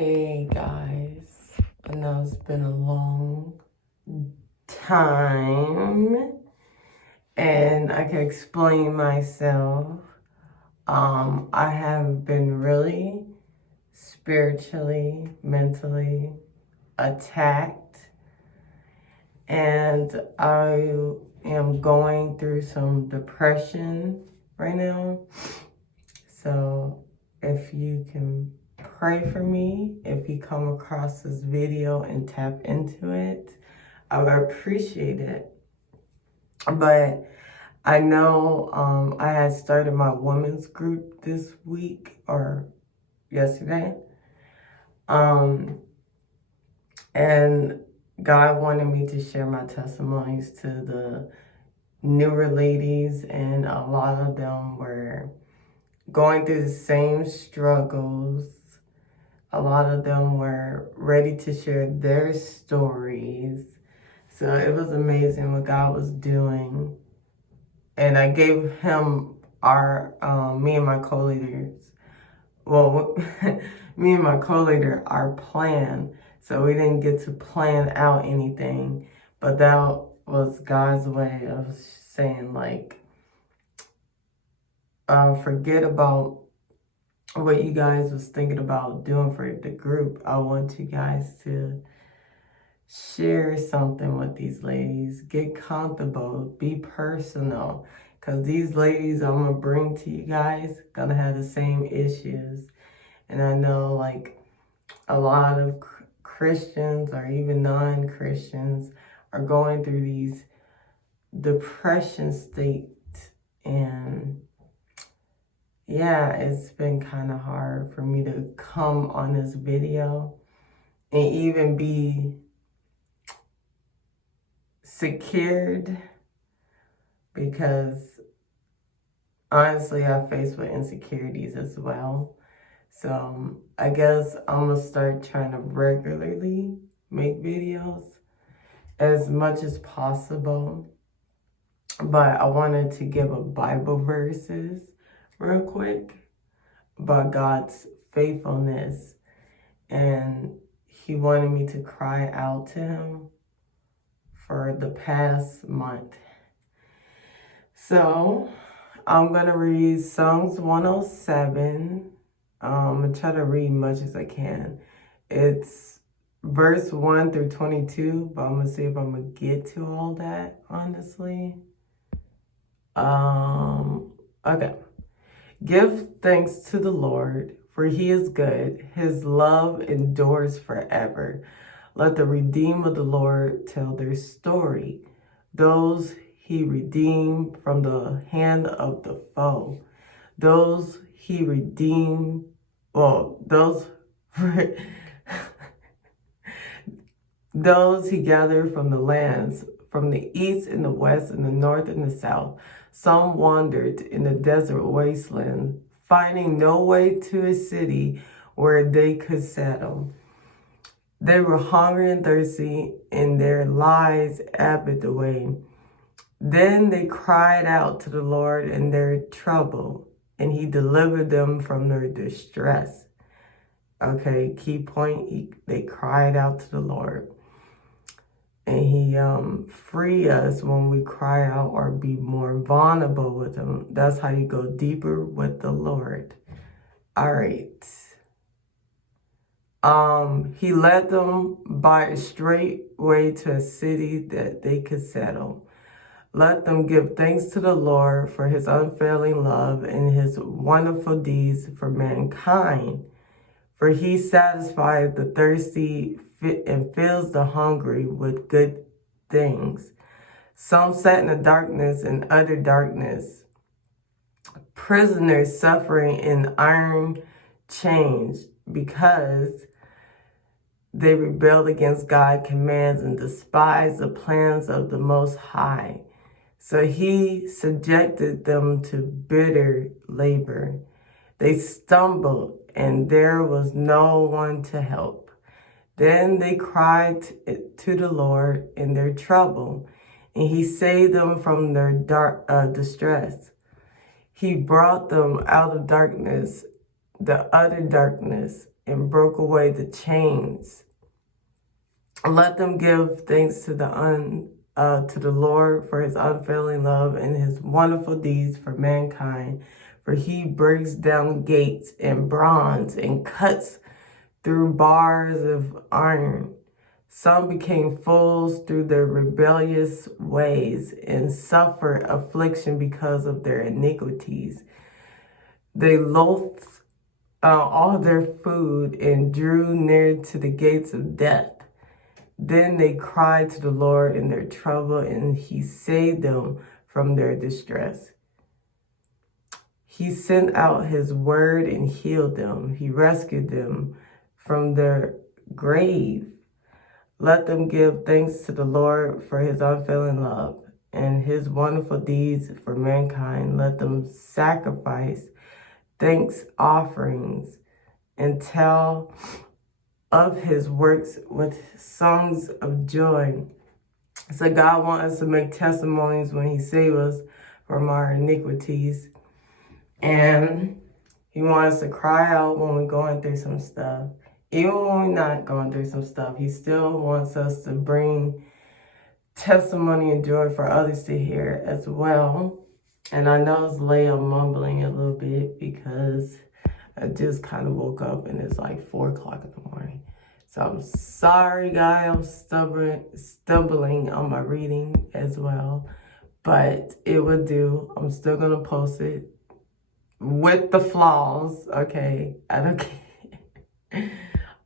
Hey guys, I know it's been a long time and I can explain myself. I have been really spiritually, mentally attacked, and I am going through some depression right now. So if you can pray for me, if you come across this video and tap into it, I would appreciate it. But I know I had started my women's group this week or yesterday. And God wanted me to share my testimonies to the newer ladies, and a lot of them were going through the same struggles. A lot of them were ready to share their stories. So it was amazing what God was doing. And I gave him me and my co-leaders, me and my co-leader, our plan. So we didn't get to plan out anything, but that was God's way of saying, like, forget about what you guys was thinking about doing for the group. I want you guys to share something with these ladies. Get comfortable. Be personal. Because these ladies I'm going to bring to you guys going to have the same issues. And I know, like, a lot of Christians or even non-Christians are going through these depression states. And yeah, it's been kind of hard for me to come on this video and even be secured, because honestly, I face with insecurities as well. So I guess I'm gonna start trying to regularly make videos as much as possible. But I wanted to give a Bible verses real quick about God's faithfulness, and he wanted me to cry out to him for the past month. So I'm gonna read Psalms 107. I'm gonna try to read much as I can. It's verse 1 through 22, but I'm gonna see if I'm gonna get to all that, honestly. Okay. Give thanks to the Lord, for he is good. His love endures forever. Let the redeemed of the Lord tell their story, those he redeemed from the hand of the foe. Those he redeemed, those he gathered from the lands, from the east and the west and the north and the south. Some wandered in the desert wasteland, finding no way to a city where they could settle. They were hungry and thirsty, and their lives ebbed away. Then they cried out to the Lord in their trouble, and he delivered them from their distress. Okay, key point, they cried out to the Lord. And he free us when we cry out or be more vulnerable with him. That's how you go deeper with the Lord. All right. He led them by a straight way to a city that they could settle. Let them give thanks to the Lord for his unfailing love and his wonderful deeds for mankind. For he satisfies the thirsty and fills the hungry with good things. Some sat in the darkness and utter darkness, prisoners suffering in iron chains, because they rebelled against God's commands and despised the plans of the Most High. So he subjected them to bitter labor. They stumbled, and there was no one to help. Then they cried to the Lord in their trouble, and he saved them from their distress. He brought them out of darkness, the utter darkness, and broke away the chains. Let them give thanks to the Lord for his unfailing love and his wonderful deeds for mankind. For he breaks down gates in bronze and cuts through bars of iron. Some became fools through their rebellious ways and suffered affliction because of their iniquities. They loathed all their food and drew near to the gates of death. Then they cried to the Lord in their trouble, and he saved them from their distress. He sent out his word and healed them. He rescued them from their grave. Let them give thanks to the Lord for his unfailing love and his wonderful deeds for mankind. Let them sacrifice thanks offerings and tell of his works with songs of joy. So God wants us to make testimonies when he saves us from our iniquities. And he wants us to cry out when we're going through some stuff. Even when we're not going through some stuff, he still wants us to bring testimony and joy for others to hear as well. And I know it's late, I'm mumbling a little bit because I just kind of woke up and it's like 4 o'clock in the morning. So I'm sorry, guys, I'm stumbling on my reading as well. But it would do. I'm still going to post it with the flaws, okay? I don't care.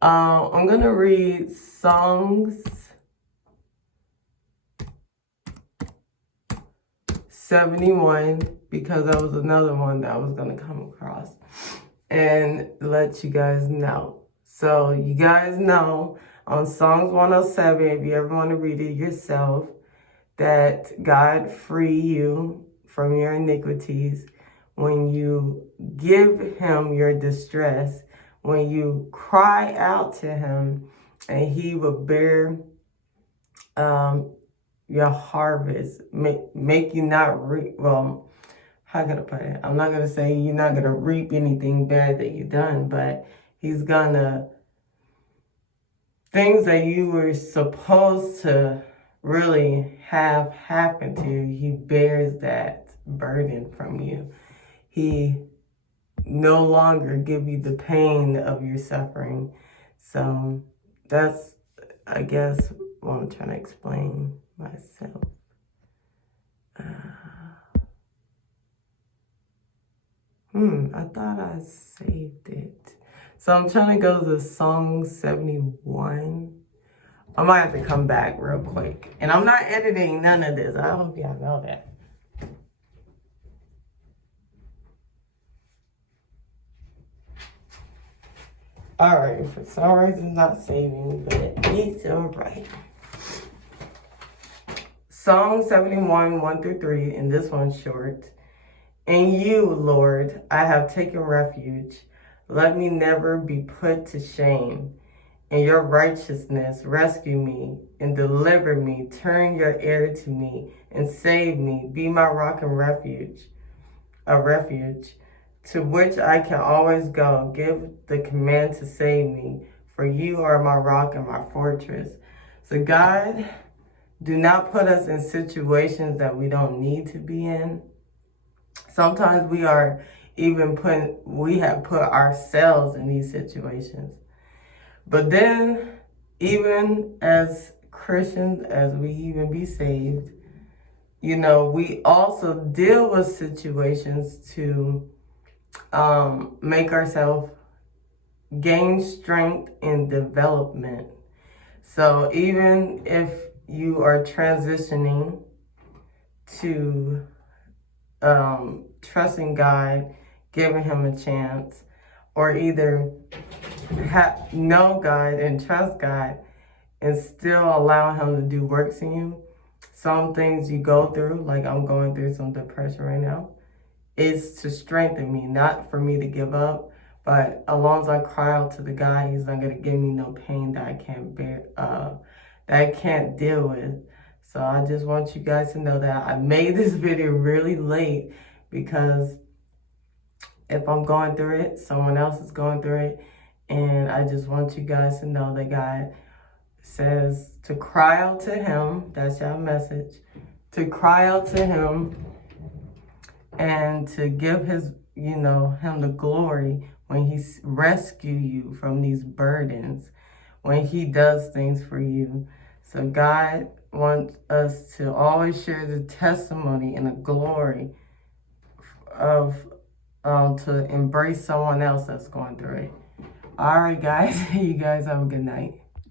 I'm going to read Songs 71 because that was another one that I was going to come across and let you guys know. So you guys know on Songs 107, if you ever want to read it yourself, that God free you from your iniquities when you give him your distress, when you cry out to him, and he will bear your harvest, make you not reap. Well, how can I put it? I'm not going to say you're not going to reap anything bad that you've done, but he's going to, things that you were supposed to really have happen to you, he bears that burden from you. He no longer give you the pain of your suffering. So that's, I guess, what I'm trying to explain myself. I thought I saved it. So I'm trying to go to Song 71. I might have to come back real quick. And I'm not editing none of this. I hope y'all know that. Alright, for some reason it's not saving, but it's alright. Psalm 71, 1 through 3, and this one's short. In you, Lord, I have taken refuge. Let me never be put to shame. In your righteousness, rescue me and deliver me. Turn your ear to me and save me. Be my rock and refuge, a refuge to which I can always go. Give the command to save me, for you are my rock and my fortress. So God, do not put us in situations that we don't need to be in. Sometimes we have put ourselves in these situations. But then, even as Christians, as we even be saved, we also deal with situations to make ourselves gain strength and development. So even if you are transitioning to trusting God, giving him a chance, or either know God and trust God and still allow him to do works in you. Some things you go through, like I'm going through some depression right now, is to strengthen me, not for me to give up, but as long as I cry out to the God, he's not going to give me no pain that I can't bear, that I can't deal with. So I just want you guys to know that I made this video really late because if I'm going through it, someone else is going through it, And I just want you guys to know that God says to cry out to him. That's your message. To cry out to him and to give his, him the glory when he rescue you from these burdens, when he does things for you. So God wants us to always share the testimony and the glory of to embrace someone else that's going through it. All right, guys. You guys have a good night.